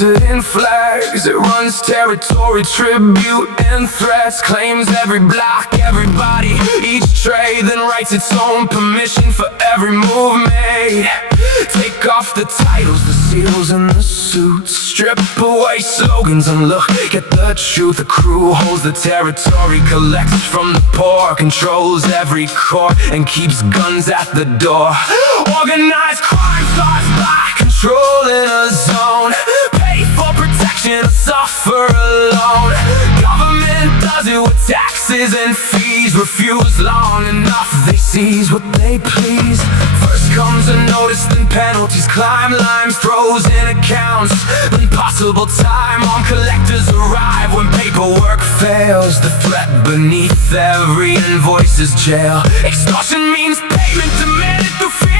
In flags, it runs territory, tribute and threats. Claims every block, everybody, each trade, then writes its own permission for every move made. Take off the titles, the seals and the suits, strip away slogans and look at the truth. The crew holds the territory, collects from the poor, controls every court and keeps guns at the door. Organized crime starts by controlling a zone. For protection or suffer alone. Government does it with taxes and fees. Refuse long enough, they seize what they please. First comes a notice, then penalties. Climb limes, throws in accounts. Then possible time on collectors arrive. When paperwork fails, the threat beneath every invoice is jail. Extortion means payment demanded through fear.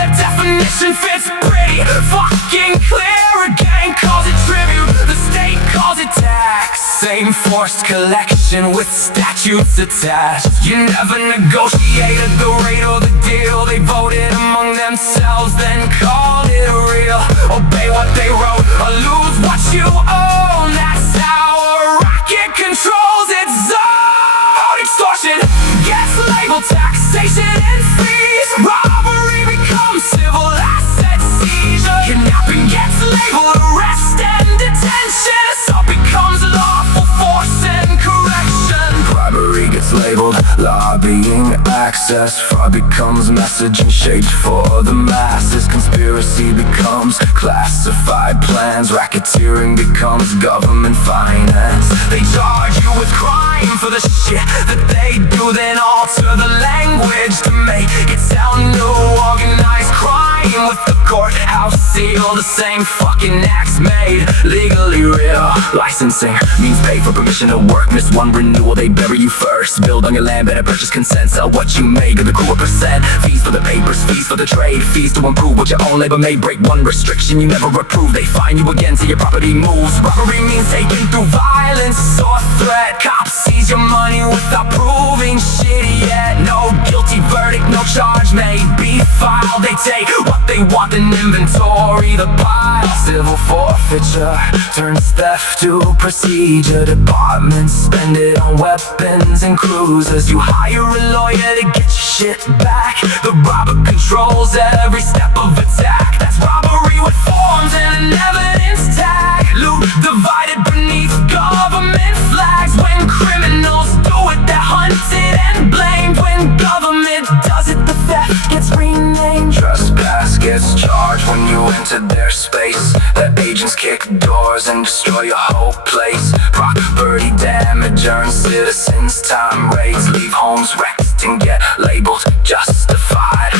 The definition fits pretty fucking clear. A gang calls it tribute, the state calls it tax. Same forced collection with statutes attached. You never negotiated the rate or the deal. They voted among themselves, then called it real. Obey what they wrote or lose what you own. That's how a rocket controls its zone. Extortion gets labeled taxation and fees. Robbery becomes civil asset seizure. Kidnapping gets labeled arrest and detention. Assault becomes lawful force and correction. Bribery gets labeled lobbying access. Fraud becomes messaging shaped for the masses. Conspiracy becomes classified plans. Racketeering becomes government finance. They charge you with crime for the shit that they do, then alter the language to make it sound new. Organized crime with the courthouse seal. The same fucking acts made legally real. Licensing means pay for permission to work. Miss one renewal, they bury you first. Build on your land, better purchase consent. Sell what you make of the cool percent. Fees for the papers, fees for the trade. Fees to improve what your own labor may. Break one restriction you never approved, they fine you again till your property moves. Robbery means taken through violence or threat. Cops seize your money without proving shit yet. No guilty verdict, no charge may be filed. They take what they want and inventory the pile. Civil forfeiture turns theft to procedure. Departments spend it on weapons and cruisers. You hire a lawyer to get your shit back. The robber controls every step of attack. That's robbery with forms and an evidence tag. Loot divided beneath government flags. When criminals do it, they're hunted and blamed. When government does it, the theft gets renamed. Trespass gets charged when you enter their space. The agents kick doors and destroy your whole place. Property damage earns citizens time raids. Leave homes wrecked and get labeled justified.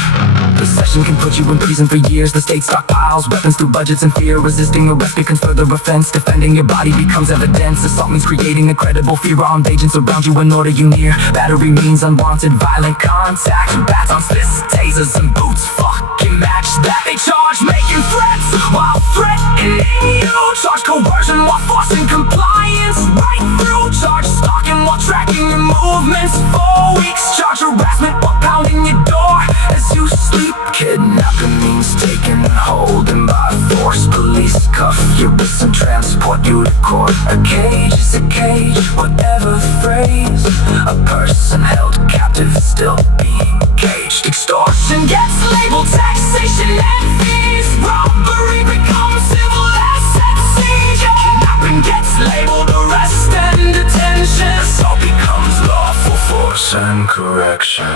Possession possession can put you in prison for years. The state stockpiles weapons through budgets and fear. Resisting arrest becomes further offense. Defending your body becomes evidence. Assault means creating a credible fear. Armed agents around you in order you near. Battery means unwanted violent contact. Batons, fists, tasers, and boots fucking match that. They charge making threats while threatening you. Charge coercion while forcing compliance right through. Charge stalking while tracking your movements for weeks. Charge harassment while pounding your door as you sleep. Kidnapping means taking and holding by force. Police cuff your wrists and transport you to court. A cage is a cage, whatever the phrase. A person held captive is still being caged. Extortion gets labeled taxation and fees. Robbery becomes civil asset seizure. Kidnapping gets labeled arrest and detention. Assault becomes lawful force and correction.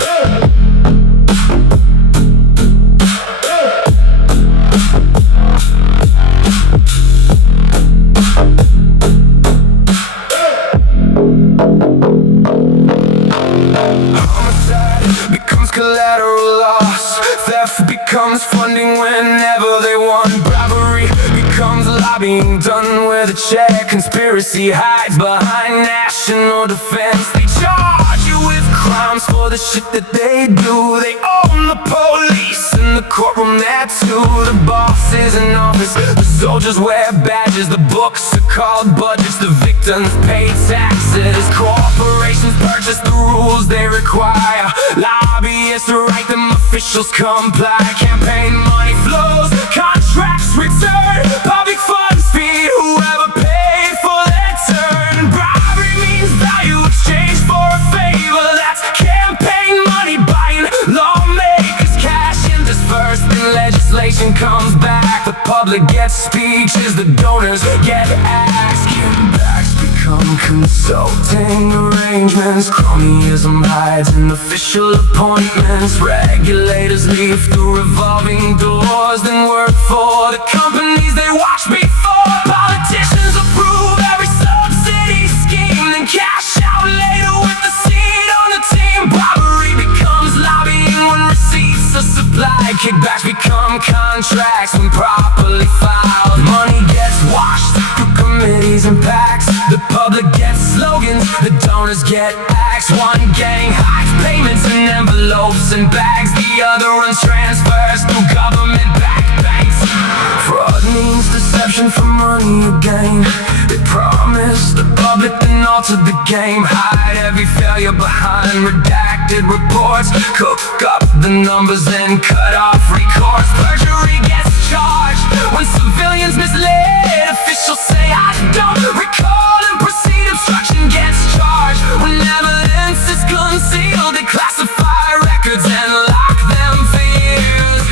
Homicide becomes collateral loss. Theft becomes funding whenever they want. Bribery becomes lobbying done with a check. Conspiracy hides behind national defense. They charge you with crimes for the shit that they do. They own the police in the courtroom there too. The boss is in office, the soldiers wear badges. The books are called budgets, the victims pay taxes. Corporations purchase the rules they require. Lobbyists write them, officials comply. Campaign money flows, contracts return. Public funds feed whoever paid for their turn. Bribery means value exchange for a favor. That's campaign money buying lawmakers cash in dispersed. And legislation comes back. The public gets speeches, the donors get asked. Kickbacks become consulting arrangements. Cronyism hides in official appointments. Regulators leave through revolving doors, then work for the companies they watch before. Politicians approve every subsidy scheme, then cash out later with the seat on the team. Bribery becomes lobbying when receipts are supplied. Kickbacks become contracts when properly filed. Money gets washed through committees and PACs. The public gets slogans, the donors get acts. One gang hides payments in envelopes and bags. The other runs transfers through government-backed banks. Fraud means deception for money again. They promise the public then alter the game. Hide every failure behind redacted reports. Cook up the numbers and cut off recourse. Perjury gets charged when civilians misled. Officials say I don't recall and proceed. Obstruction gets charged when evidence is concealed. They classify records and lock them for years.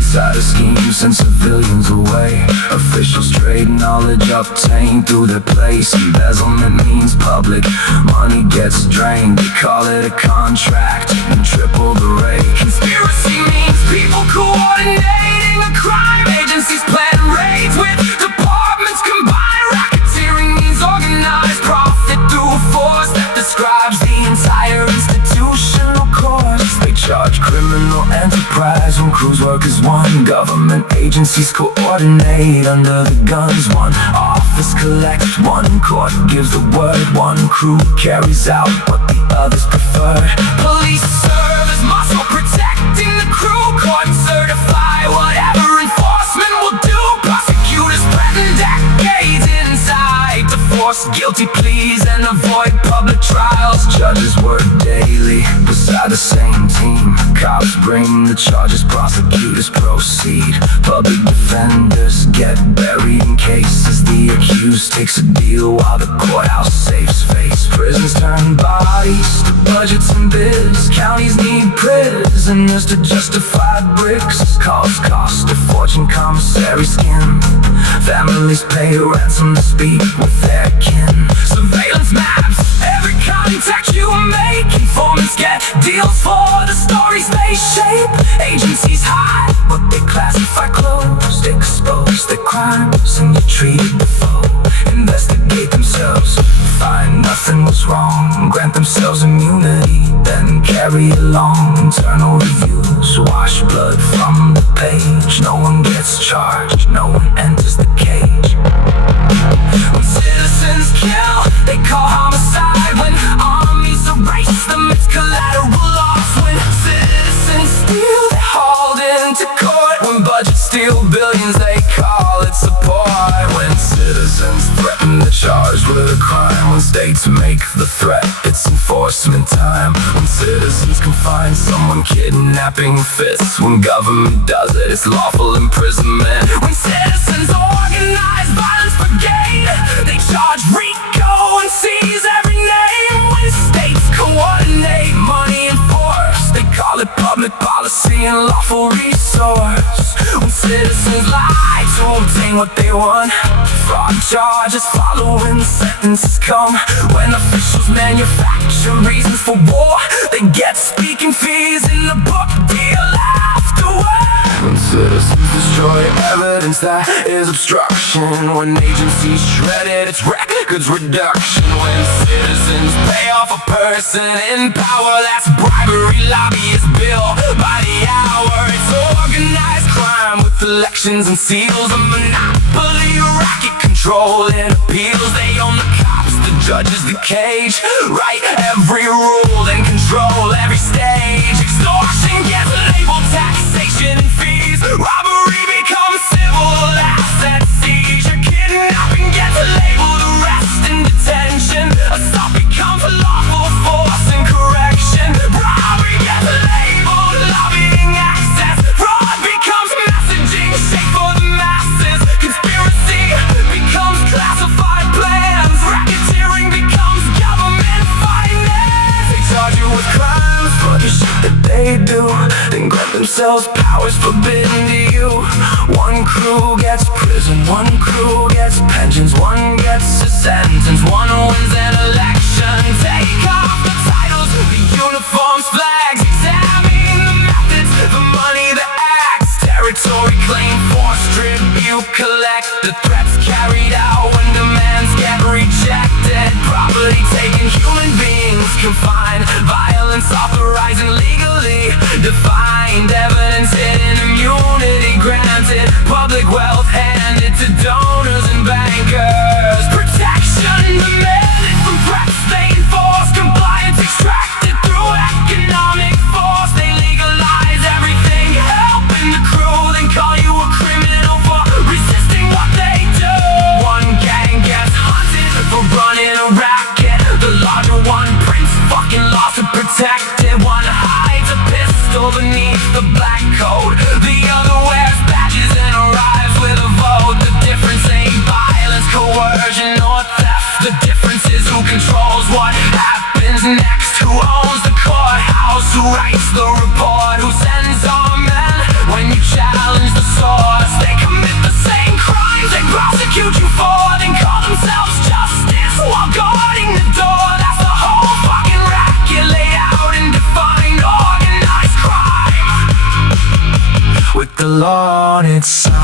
Insider schemes send civilians away. Officials trade knowledge obtained through their place. Embezzlement means public money gets drained. They call it a contract and triple the rate. Conspiracy means people coordinating a crime. Agencies plan raids with departments combined. Racketeering means organized profit through force that describes the entire institutional course. They charge criminal enterprise when crews work as one. Government agencies coordinate under the guns. One office collects, one court gives the word. One crew carries out what the others prefer. Police serve as muscle protecting the crew. Courts certify whatever enforcement will do. Prosecutors threaten decades inside to force guilty pleas and avoid public trials. Judges work daily beside the same team. Cops bring the charges, prosecutors proceed. Public defenders get buried in cases. The accused takes a deal while the courthouse saves face. Prisons turn bodies to budgets and bids. Counties need prisoners to justify bricks. Calls cost a fortune, commissary skin. Families pay ransom to speak with their kin. Surveillance maps every contact you make. Informants get deals for the stories they shape. Agencies hide what they classify closed. Expose their crimes and you treat the foe. Investigate themselves find nothing was wrong, grant themselves immunity, then carry along internal reviews. Wash blood from the page, no one gets charged, no one enters the cage. When citizens kill, they call homicide. When armies erase them, it's collateral loss. When citizens steal, they're hauled into court. When budgets steal billions, they call it support. When citizens threaten, they're charged with a crime. When states make the threat, it's enforcement time. When citizens confine someone, kidnapping fits. When government does it, it's lawful imprisonment. When citizens organize violence brigade, they charge RICO and seize every name. When states coordinate money and force, they call it public policy and lawful resource. When citizens lie to obtain what they want, fraud charges follow when sentences come. When officials manufacture reasons for war, they get speaking fees in the book deal afterward. When citizens destroy evidence, that is obstruction. When agencies shred it, it's records reduction. When citizens pay off a person in power, that's bribery, lobbyist bill by the hour. It's organized crime with elections and seals, a monopoly, racket control and appeals. They own the cops, the judges, the cage, write every rule and control every stage. Extortion gets labeled taxation and fees. Robbery becomes civil asset seizure. Kidnapping gets labeled arrest and detention. Assault becomes lawful force and correction. Robbery gets labeled lobbying access. Fraud becomes messaging shape for the masses. Conspiracy becomes classified plans. Racketeering becomes government finance. They charge you with crimes for the shit that they do, then grant themselves powers forbidden to you. One crew gets prison, one crew gets pensions, one gets a sentence, one wins an election. Take off the titles, the uniforms, flags, examine the methods, the money, the acts. Territory claim, force, tribute, collect. The threats carried out when demands get rejected. Property taken, human beings confined. Violence authorizing, legally defined. Evidence hidden, immunity granted. Public wealth handed to donors and bankers. Protection demanded from threats they enforce. Compliance extracted through economic force. They legalize everything, helping the crew, then call you a criminal for resisting what they do. One gang gets hunted for running a racket. The larger one prints fucking laws to protect it. One hides a pistol beneath the black coat. The other wears badges and arrives with a vote. The difference ain't violence, coercion, or theft. The difference is who controls what happens next. Who owns the courthouse, who writes the report, who sends our men when you challenge the source. They commit the same crimes they prosecute you for, then call themselves justice while guarding the door. That's the whole fucking racket laid out and defined organized crime, with the law on its side.